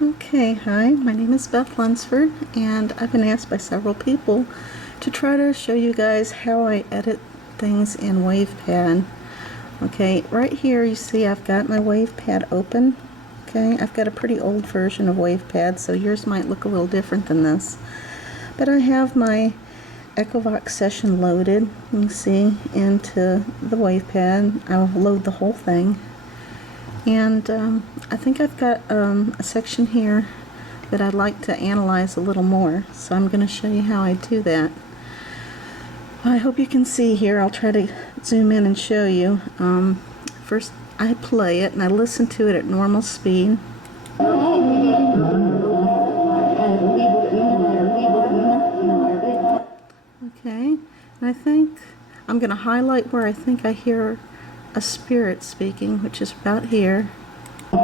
Okay, hi, my name is Beth Lunsford, and I've been asked by several people to try to show you guys how I edit things in WavePad. Okay, right here you see I've got my WavePad open. Okay, I've got a pretty old version of WavePad, so yours might look a little different than this. But I have my EchoVox session loaded, you can see, into the WavePad. I'll load the whole thing. And I think I've got a section here that I'd like to analyze a little more, so I'm going to show you how I do that. I hope you can see here. I'll try to zoom in and show you. First I play it and I listen to it at normal speed. Okay, and I think I'm going to highlight where I think I hear a spirit speaking, which is about here. Okay,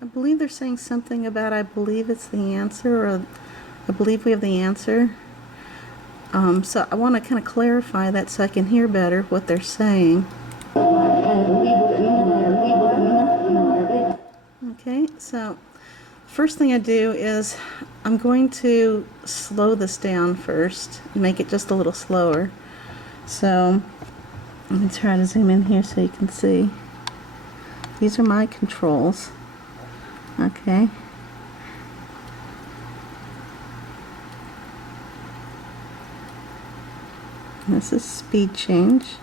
I believe they're saying something about I believe it's the answer, or I believe we have the answer. So I want to kind of clarify that so I can hear better what they're saying. Okay, so first thing I do is I'm going to slow this down first and make it just a little slower. So let me try to zoom in here so you can see. These are my controls. Okay. This is speed change.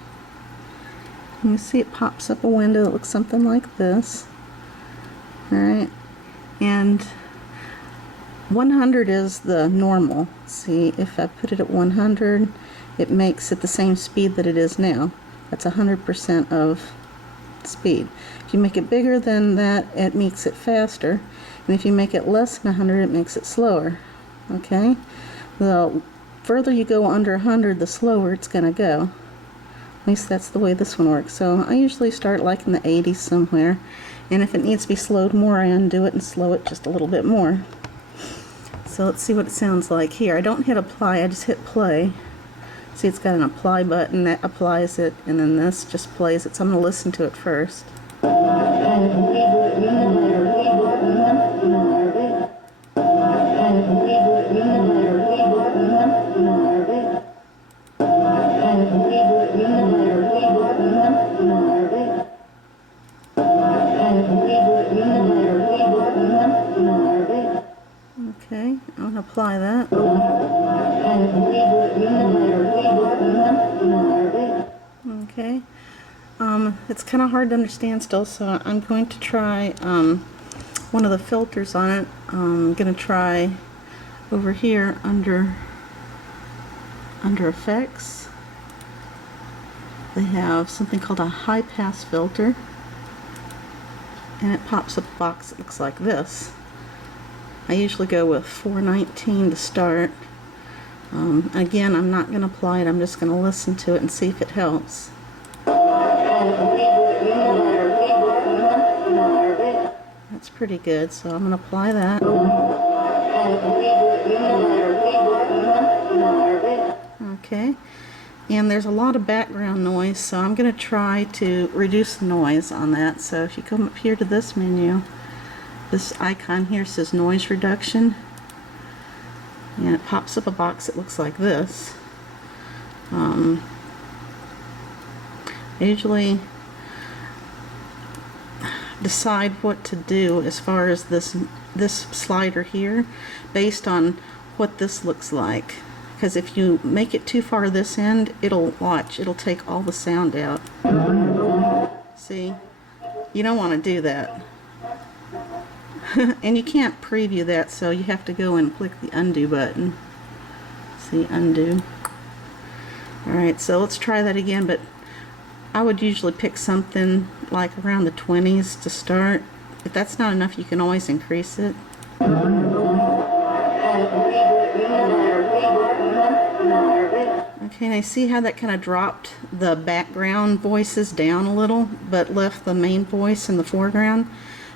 You see it pops up a window that looks something like this. Alright. And 100 is the normal. See, if I put it at 100, it makes it the same speed that it is now. That's 100% of speed. If you make it bigger than that, it makes it faster. And if you make it less than 100, it makes it slower. Okay? The further you go under 100, the slower it's going to go. At least that's the way this one works. So I usually start like in the 80s somewhere. And if it needs to be slowed more, I undo it and slow it just a little bit more. So let's see what it sounds like here. I don't hit apply, I just hit play. See, it's got an apply button that applies it, and then this just plays it. So I'm going to listen to it first. Okay, I'm going to apply that. Okay, it's kind of hard to understand still, so I'm going to try one of the filters on it. I'm going to try over here under effects. They have something called a high pass filter, and it pops up a box that looks like this. I usually go with 419 to start. Again, I'm not going to apply it, I'm just going to listen to it and see if it helps. That's pretty good, so I'm going to apply that. Okay, and there's a lot of background noise, so I'm going to try to reduce the noise on that. So if you come up here to this menu, this icon here says noise reduction, and it pops up a box that looks like this. I usually decide what to do as far as this slider here based on what this looks like, because if you make it too far this end, it'll take all the sound out. See, you don't want to do that. And you can't preview that, so you have to go and click the undo button. See, undo. Alright, so let's try that again, but I would usually pick something like around the 20s to start. If that's not enough, you can always increase it. Okay, and I see how that kind of dropped the background voices down a little, but left the main voice in the foreground.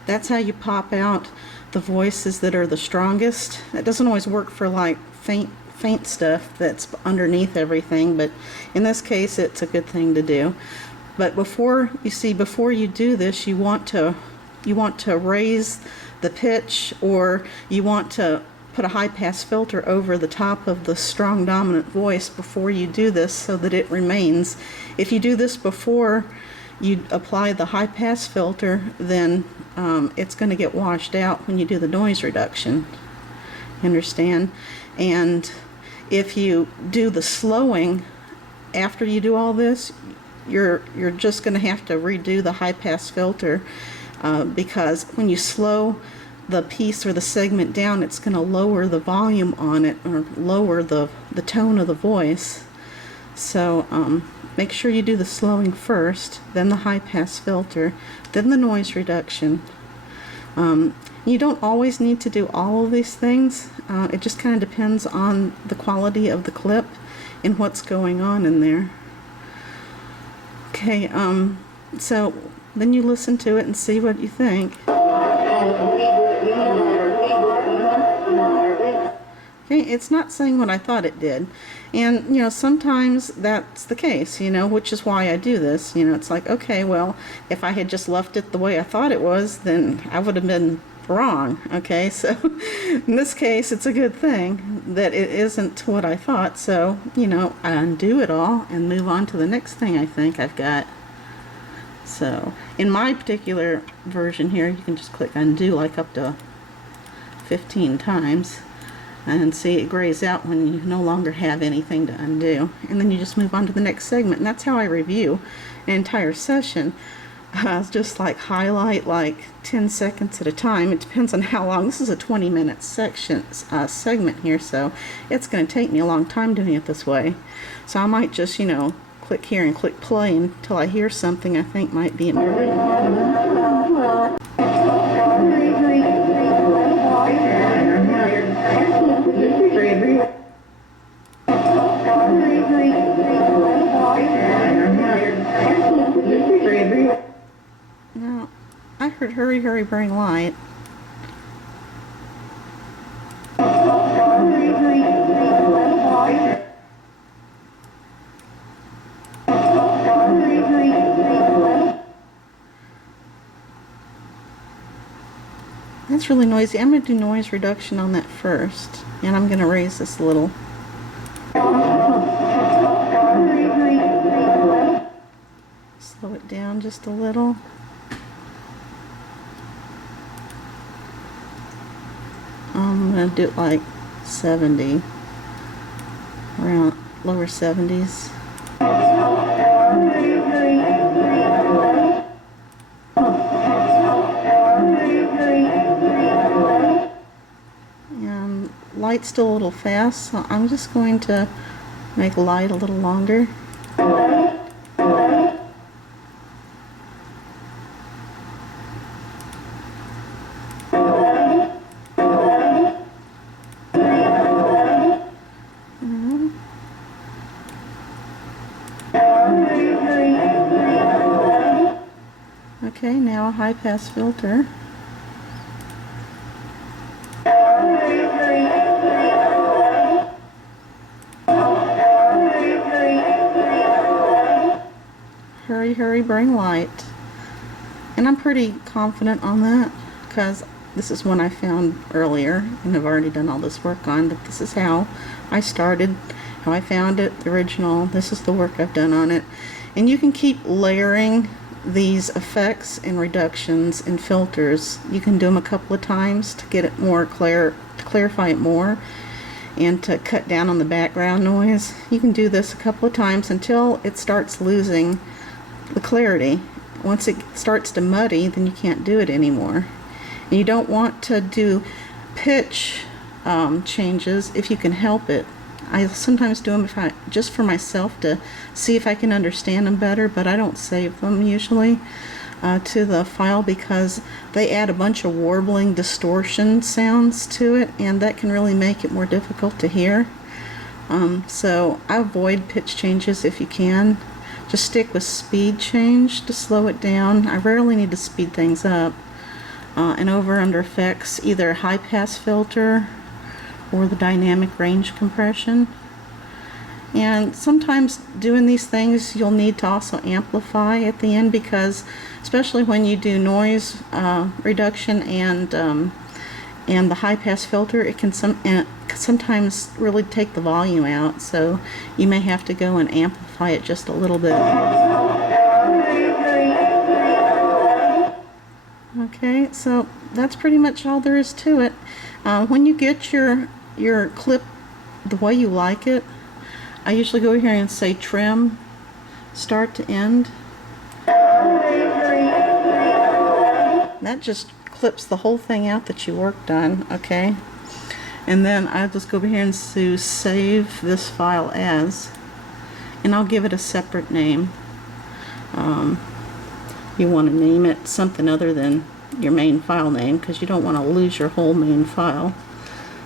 That's how you pop out the voices that are the strongest. That doesn't always work for like faint stuff that's underneath everything, but in this case it's a good thing to do. But before you do this, you want to raise the pitch, or you want to put a high pass filter over the top of the strong dominant voice before you do this, so that it remains. If you do this before you apply the high pass filter, then it's going to get washed out when you do the noise reduction. Understand? And if you do the slowing after you do all this, you're just going to have to redo the high pass filter, because when you slow the piece or the segment down, it's going to lower the volume on it, or lower the tone of the voice. So make sure you do the slowing first, then the high pass filter, then the noise reduction. You don't always need to do all of these things. It just kind of depends on the quality of the clip and what's going on in there. Okay, so then you listen to it and see what you think. Okay, it's not saying what I thought it did. And, you know, sometimes that's the case, you know, which is why I do this. You know, it's like, okay, well, if I had just left it the way I thought it was, then I would have been wrong. Okay, so in this case, it's a good thing that it isn't what I thought. So, you know, I undo it all and move on to the next thing I think I've got. So, in my particular version here, you can just click undo like up to 15 times. And see, it grays out when you no longer have anything to undo. And then you just move on to the next segment. And that's how I review an entire session. Just like highlight like 10 seconds at a time. It depends on how long. This is a 20-minute segment here, so it's going to take me a long time doing it this way. So I might just, you know, click here and click play until I hear something I think might be important. Now, I heard hurry, hurry, bring light. That's really noisy. I'm going to do noise reduction on that first, and I'm going to raise this a little. Slow it down just a little. I'm going to do it like 70, around lower 70s. And light's still a little fast, so I'm just going to make light a little longer. Okay, now a high pass filter. Hurry, hurry, bring light. And I'm pretty confident on that, because this is one I found earlier, and I've already done all this work on, but this is how I started, how I found it, the original. This is the work I've done on it. And you can keep layering these effects and reductions and filters. You can do them a couple of times to get it more clear, to clarify it more, and to cut down on the background noise. You can do this a couple of times until it starts losing the clarity. Once it starts to muddy, then you can't do it anymore. And you don't want to do pitch changes if you can help it. I sometimes do them just for myself to see if I can understand them better, but I don't save them usually to the file, because they add a bunch of warbling distortion sounds to it, and that can really make it more difficult to hear. So I avoid pitch changes if you can. Just stick with speed change to slow it down. I rarely need to speed things up. And over under effects, either high pass filter or the dynamic range compression. And sometimes doing these things you'll need to also amplify at the end, because especially when you do noise reduction and the high-pass filter, it can sometimes really take the volume out, so you may have to go and amplify it just a little bit. Okay, so that's pretty much all there is to it. When you get your clip the way you like it, I usually go here and say trim, start to end. That just clips the whole thing out that you worked on, okay? And then I just go over here and save this file as, and I'll give it a separate name. You want to name it something other than your main file name, because you don't want to lose your whole main file.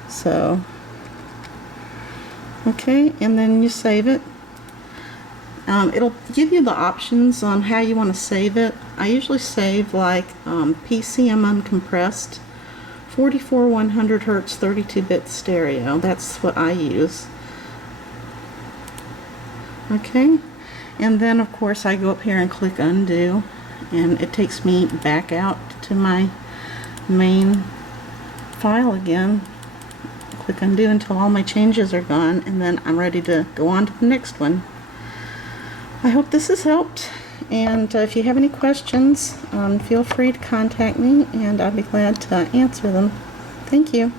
So, okay, and then you save it. It'll give you the options on how you want to save it. I usually save like PCM uncompressed, 44 100 Hz 32-bit stereo. That's what I use. Okay, and then of course I go up here and click undo, and it takes me back out to my main file again. Click undo until all my changes are gone, and then I'm ready to go on to the next one. I hope this has helped, and if you have any questions, feel free to contact me and I'll be glad to answer them. Thank you.